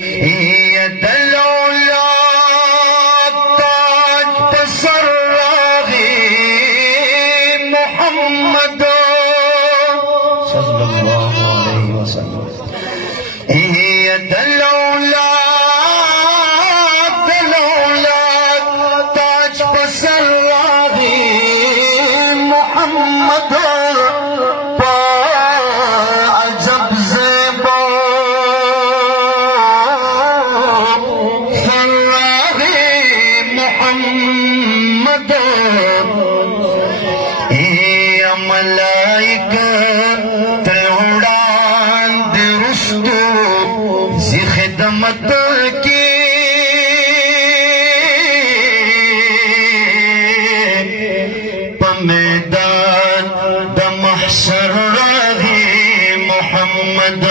يد العلا تاج تسرغي محمد صلى الله عليه وسلم يد العلا تاج تسرغي محمد खिदमत की पमेदान द महशर राही मोहम्मद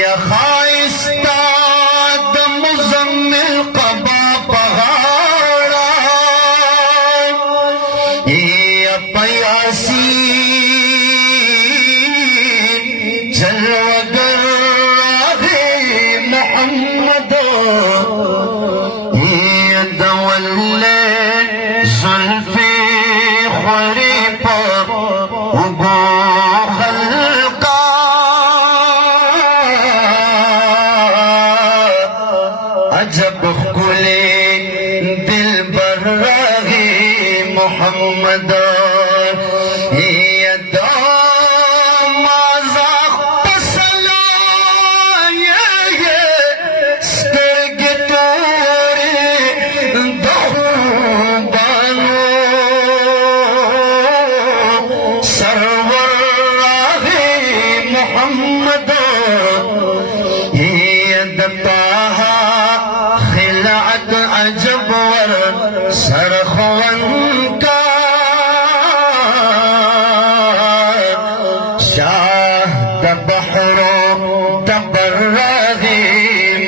या खाइस्ता द मुजम्मिल कबा पहाड़ा या पयासी जलवगर محمد يدولي زلفي خريطة وبو خلقا عجب خلي دلبر راغي محمد محمد يد طه خلعت عجب ور سرخوان کا شاه بحر تبرغي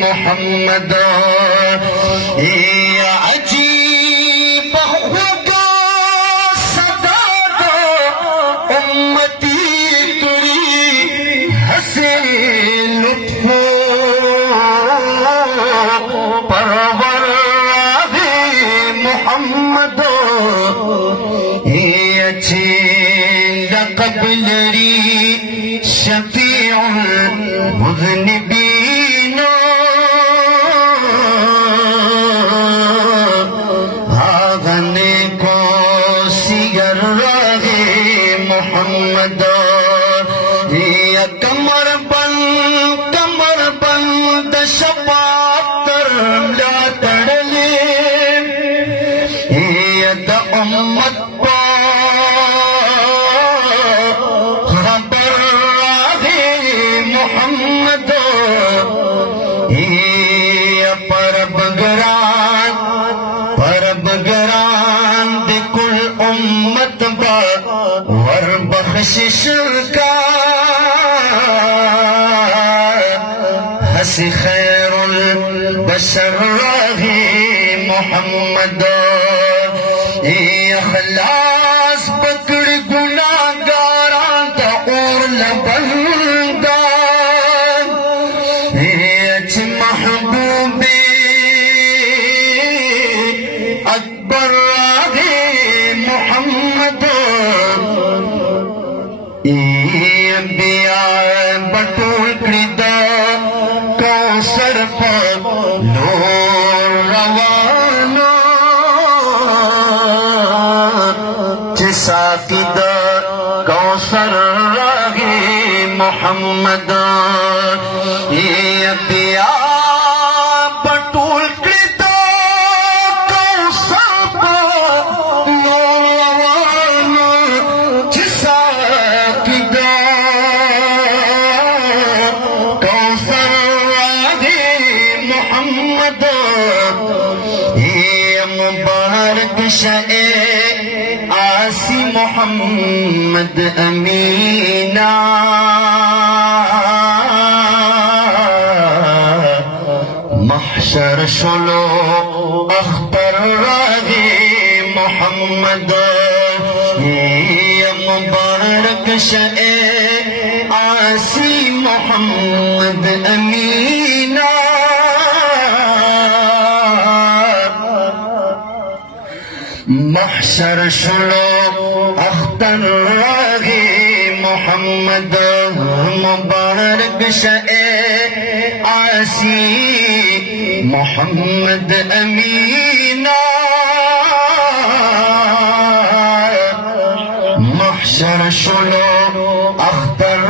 محمد يا عجيب خدا صداد امتي लुत्फ परवर राही मोहम्मद अच्छी लकबलरी शफीउल मुज़निबीन आगने को सिगर राही मोहम्मद कमर बंद शपातर ला तड़ले यद उम्मत पा खबर राही मोहम्मद परबगरान दिकुल उम्मत बा वर बख्शिश का हसी खैरुल बशर राही मोहम्मद इखलास पकड़ गुनाहगारां दा और लबंदा अच महबूबे अकबर राही मोहम्मद बटूल कृदा कौसर पर नूर रवाना साकिद कौसर राही मोहम्मद पिया बटूल कृदा कौसर पर नूर रवाना साकिद मुबारक शए आसी मोहम्मद अमीना महशर शलो अख्तर राही मोहम्मद मुबारक शए आसी मोहम्मद अमीना محشر شلو اختر راغي محمد مبارك شئ عاسي محمد أمينا محشر شلو اختر